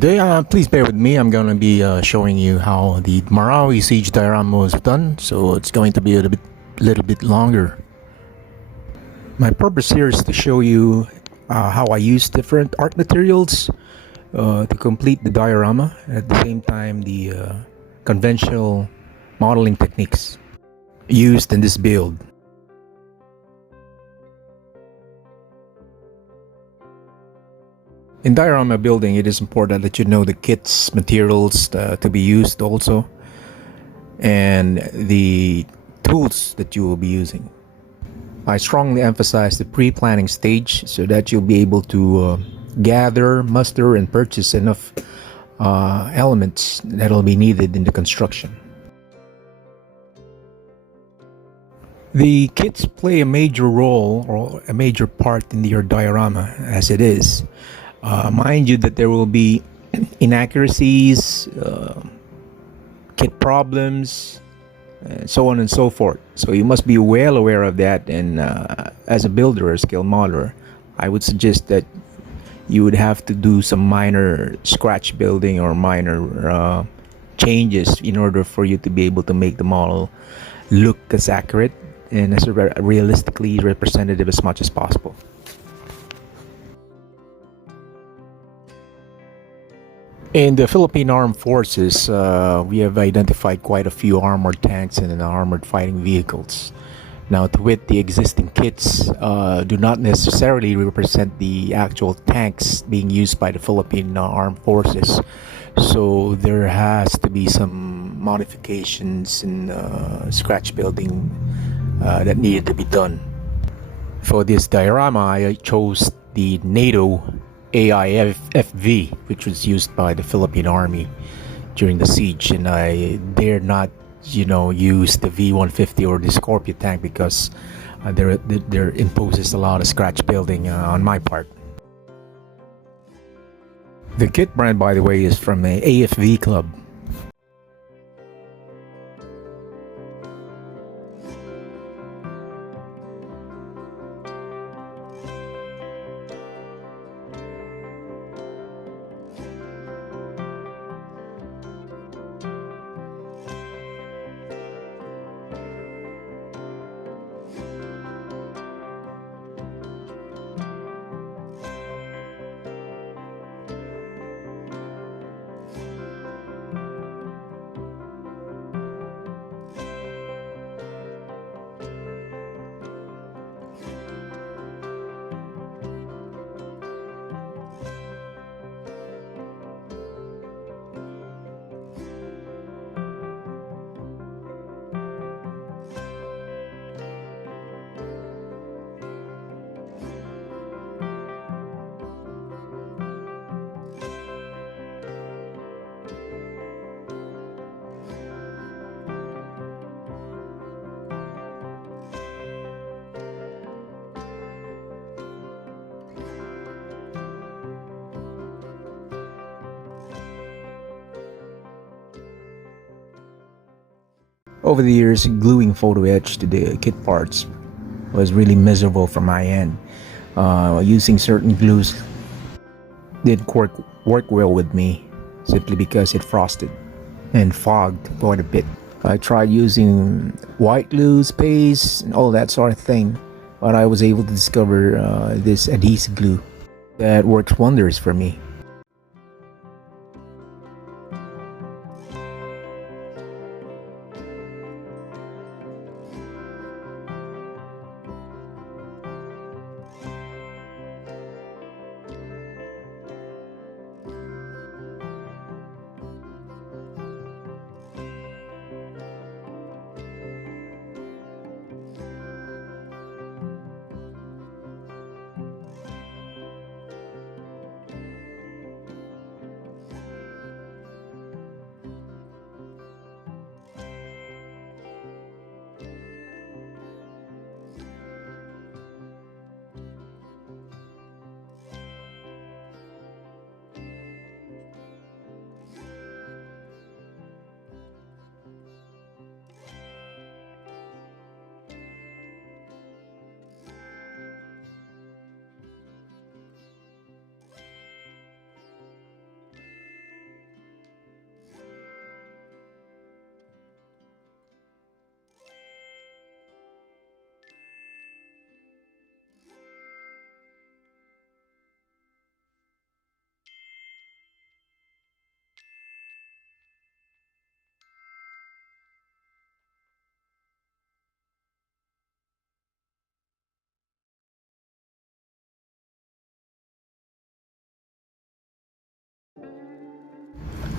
Today, please bear with me. I'm going to be showing you how the Marawi Seige diorama was done, so it's going to be a little bit longer. My purpose here is to show you how I use different art materials to complete the diorama, at the same time the conventional modeling techniques used in this build. In diorama building, it is important that you know the kit's materials to be used also, and the tools that you will be using. I strongly emphasize the pre-planning stage so that you'll be able to gather, muster, and purchase enough elements that will be needed in the construction. The kits play a major role or a major part in your diorama as it is. Mind you that there will be inaccuracies, kit problems, and so on and so forth. So you must be well aware of that, and as a builder or skill modeler, I would suggest that you would have to do some minor scratch building or minor changes in order for you to be able to make the model look as accurate and as realistically representative as much as possible. In the Philippine Armed Forces, we have identified quite a few armored tanks and armored fighting vehicles. Now, to wit, the existing kits do not necessarily represent the actual tanks being used by the Philippine Armed Forces. So there has to be some modifications and scratch building that needed to be done. For this diorama, I chose the NATO AFV, which was used by the Philippine Army during the siege, and I dare not, use the V-150 or the Scorpio tank because there imposes a lot of scratch building on my part. The kit brand, by the way, is from a AFV club. Over the years, gluing photo etch to the kit parts was really miserable for my end. Using certain glues didn't work well with me simply because it frosted and fogged quite a bit. I tried using white glue, paste, and all that sort of thing, but I was able to discover this adhesive glue that works wonders for me.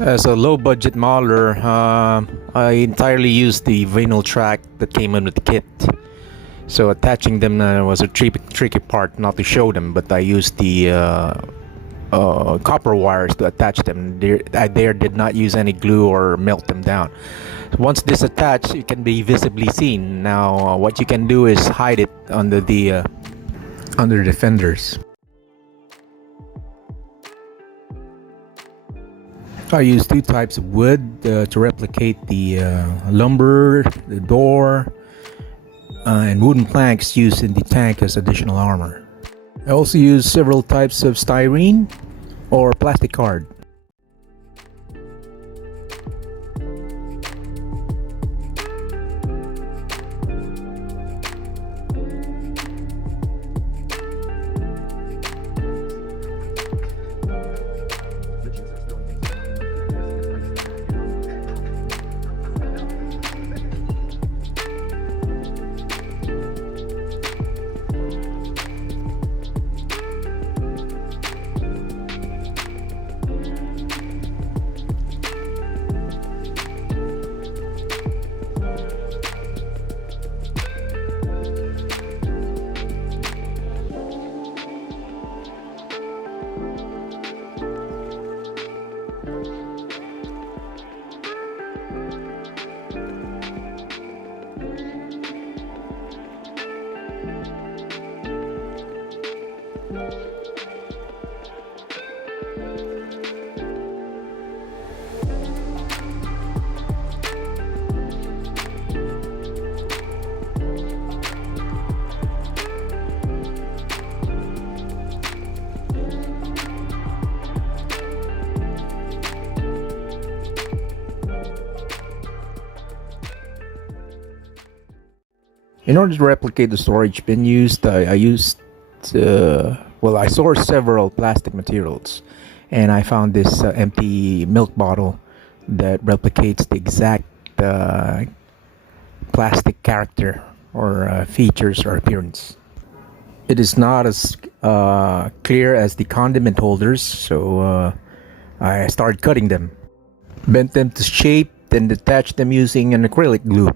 As a low-budget modeler, I entirely used the vinyl track that came in with the kit. So attaching them was a tricky part, not to show them, but I used the copper wires to attach them. I did not use any glue or melt them down. Once this attached, it can be visibly seen. Now, what you can do is hide it under the fenders. I use two types of wood to replicate the lumber, the door, and wooden planks used in the tank as additional armor. I also use several types of styrene or plastic card. In order to replicate the storage bin used, I sourced several plastic materials, and I found this empty milk bottle that replicates the exact plastic character or features or appearance. It is not as clear as the condiment holders, so I started cutting them, bent them to shape, then attached them using an acrylic glue.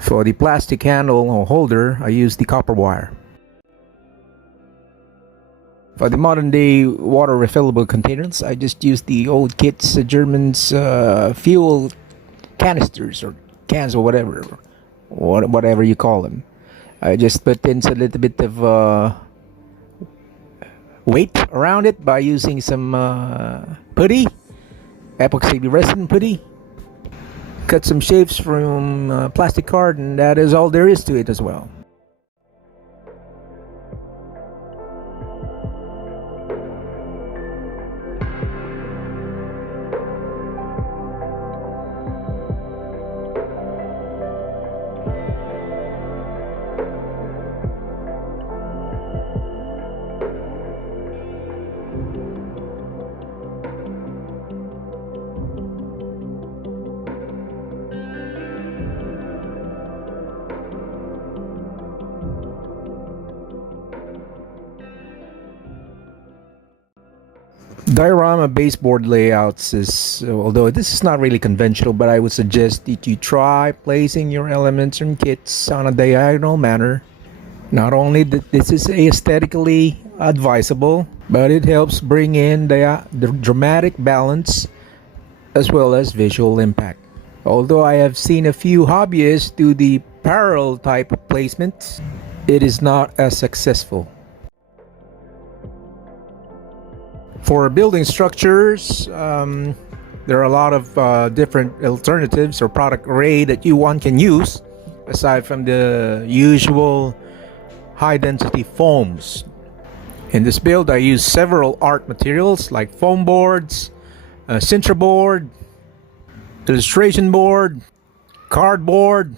For the plastic handle or holder, I use the copper wire. For the modern day water refillable containers, I just use the old kits, German's fuel canisters or cans or whatever you call them. I just put in a little bit of weight around it by using some putty, epoxy resin putty. Cut some shapes from plastic card, and that is all there is to it as well. Diorama baseboard layouts is, although this is not really conventional, but I would suggest that you try placing your elements and kits on a diagonal manner. Not only that this is aesthetically advisable, but it helps bring in the dramatic balance as well as visual impact. Although I have seen a few hobbyists do the parallel type of placements, it is not as successful. For building structures, there are a lot of different alternatives or product array that one can use aside from the usual high density foams. In this build, I use several art materials like foam boards, Sintra board, illustration board, cardboard,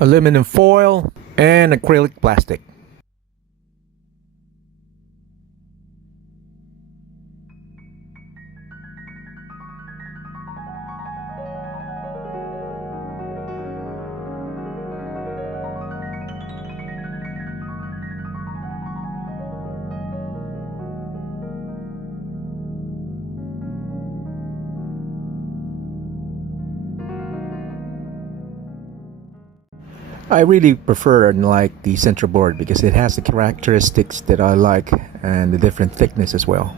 aluminum foil, and acrylic plastic. I really prefer and like the center board because it has the characteristics that I like and the different thickness as well.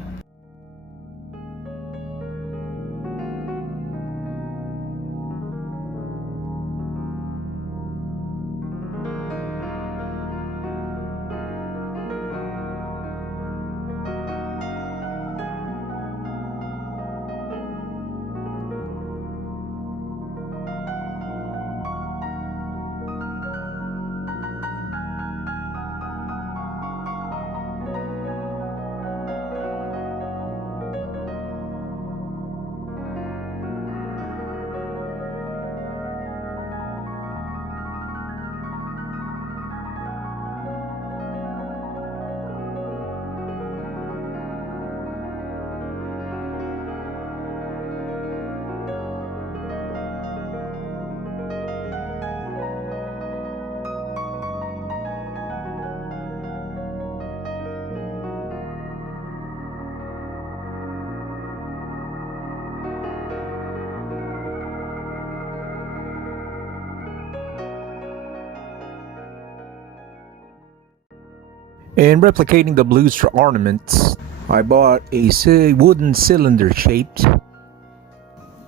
In replicating the baluster ornaments, I bought a wooden cylinder-shaped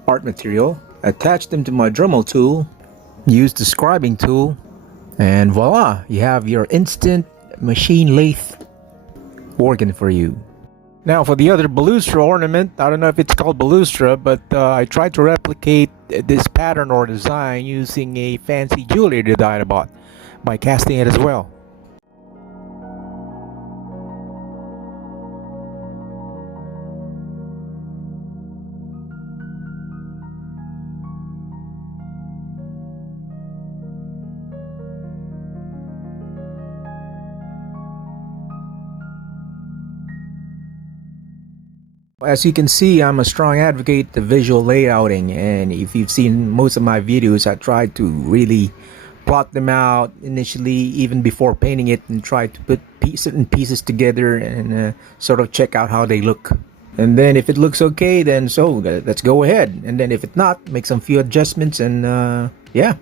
art material, attached them to my Dremel tool, used the scribing tool, and voila, you have your instant machine lathe working for you. Now for the other baluster ornament, I don't know if it's called balustra, but I tried to replicate this pattern or design using a fancy jewelry that I bought by casting it as well. As you can see, I'm a strong advocate of visual layouting, and if you've seen most of my videos, I try to really plot them out initially, even before painting it, and try to put certain pieces together and sort of check out how they look. And then if it looks okay, then let's go ahead. And then if it's not, make some few adjustments and yeah.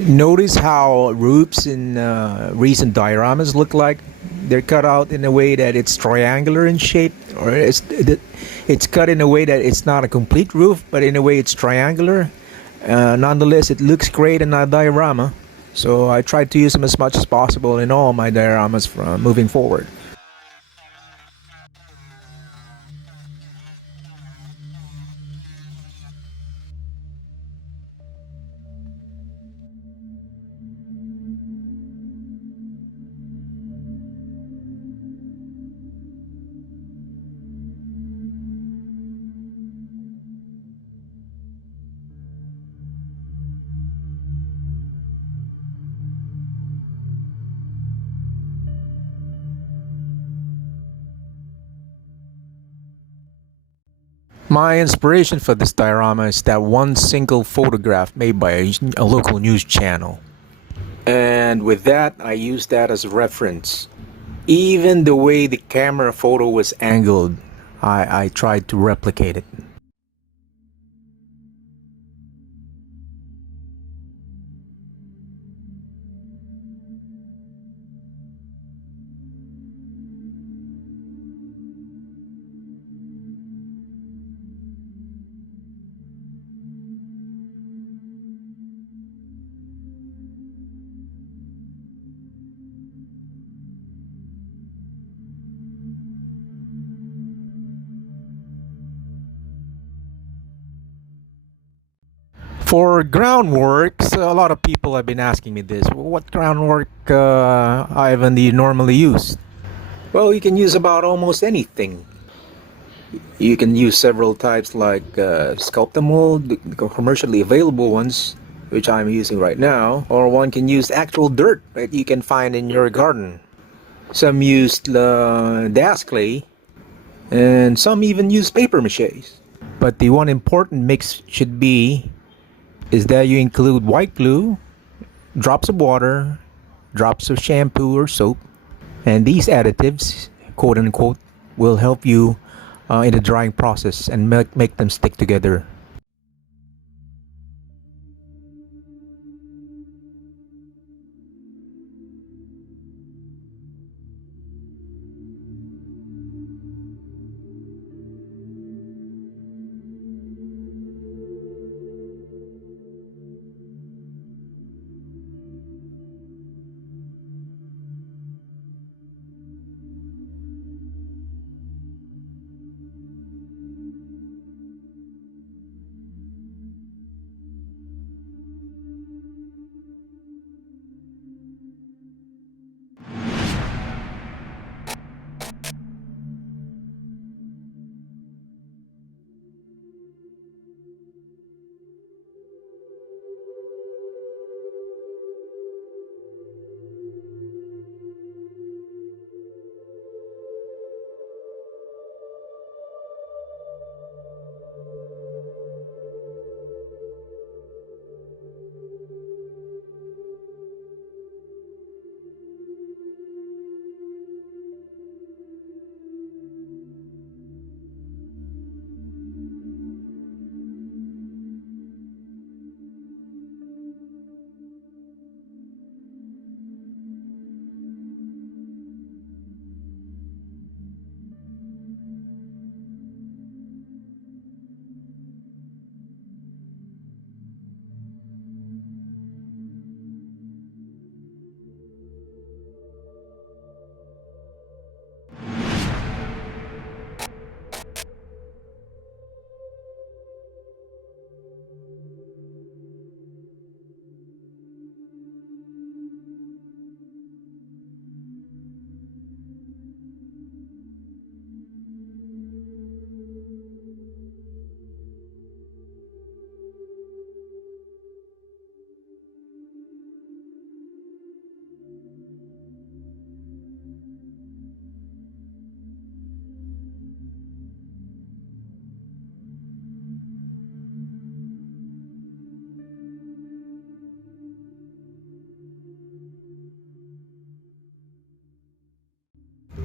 Notice how roofs in recent dioramas look like. They're cut out in a way that it's triangular in shape, or it's cut in a way that it's not a complete roof, but in a way it's triangular. Nonetheless, it looks great in a diorama, so I tried to use them as much as possible in all my dioramas from moving forward. My inspiration for this diorama is that one single photograph made by a local news channel. And with that, I used that as a reference. Even the way the camera photo was angled, I tried to replicate it. For groundworks, a lot of people have been asking me this. What groundwork, Ivan, do you normally use? Well, you can use about almost anything. You can use several types like sculptable, the commercially available ones, which I'm using right now, or one can use actual dirt that you can find in your garden. Some use das clay, and some even use paper mache. But the one important mix should be is that you include white glue, drops of water, drops of shampoo or soap, and these additives, quote unquote, will help you in the drying process and make them stick together.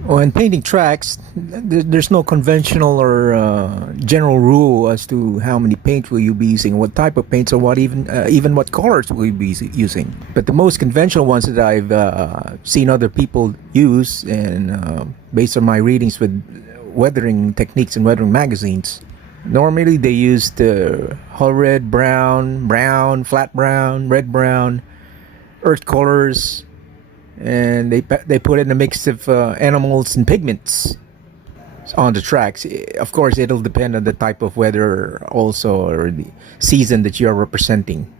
When painting tracks, there's no conventional or general rule as to how many paints will you be using, what type of paints, or what even what colors will you be using. But the most conventional ones that I've seen other people use, and based on my readings with weathering techniques and weathering magazines, normally they use the whole red, brown, flat brown, red brown, earth colors, and they put in a mix of animals and pigments on the tracks. Of course, it'll depend on the type of weather also, or the season that you are representing,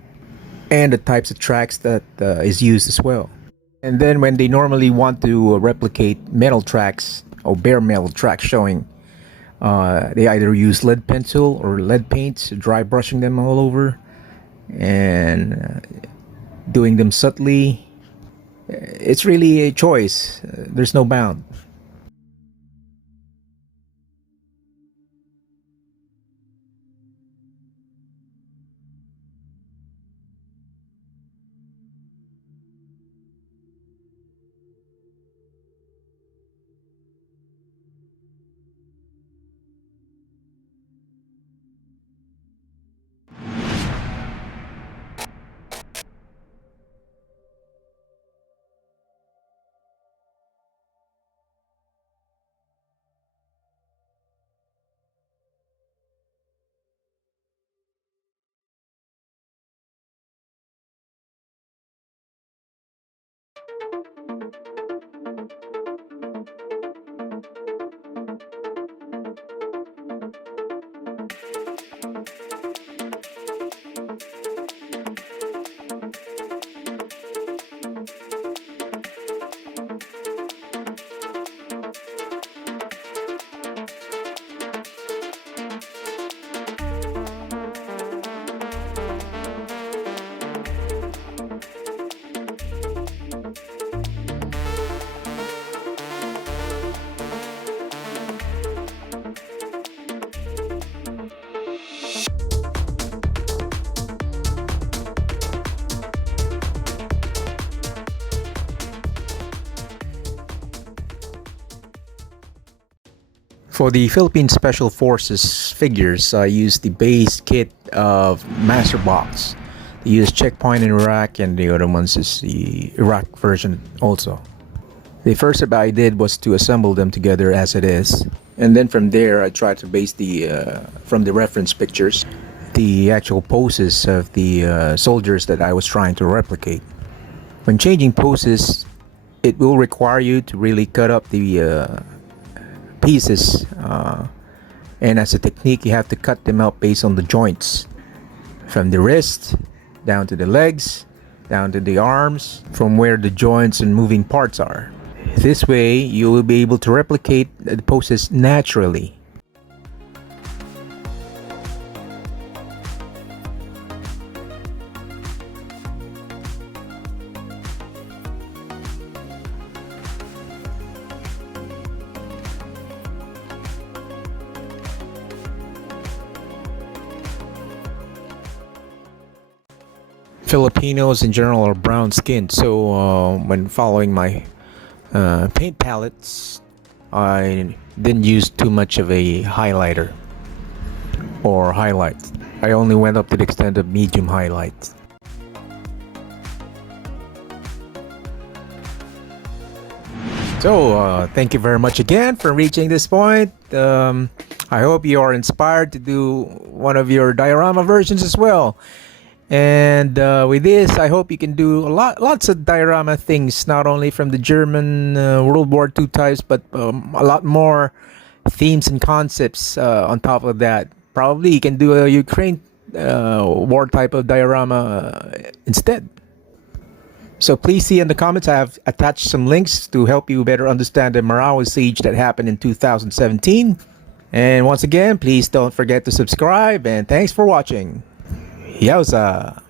and the types of tracks that is used as well. And then when they normally want to replicate metal tracks or bare metal tracks showing, they either use lead pencil or lead paints, dry brushing them all over, and doing them subtly. It's really a choice. There's no bound. For the Philippine Special Forces figures, I used the base kit of Master Box. They use Checkpoint in Iraq, and the other ones is the Iraq version also. The first step I did was to assemble them together as it is, and then from there I tried to base from the reference pictures, the actual poses of the soldiers that I was trying to replicate. When changing poses, it will require you to really cut up the pieces, and as a technique you have to cut them out based on the joints, from the wrist down to the legs, down to the arms, from where the joints and moving parts are. This way you will be able to replicate the poses naturally. Filipinos in general are brown skinned, so when following my paint palettes, I didn't use too much of a highlighter or highlight. I only went up to the extent of medium highlights. So thank you very much again for reaching this point. I hope you are inspired to do one of your diorama versions as well. And with this, I hope you can do lots of diorama things, not only from the German World War II types, but a lot more themes and concepts on top of that. Probably you can do a Ukraine war type of diorama instead. So please see in the comments, I have attached some links to help you better understand the Marawi siege that happened in 2017. And once again, please don't forget to subscribe, and thanks for watching. Yowza!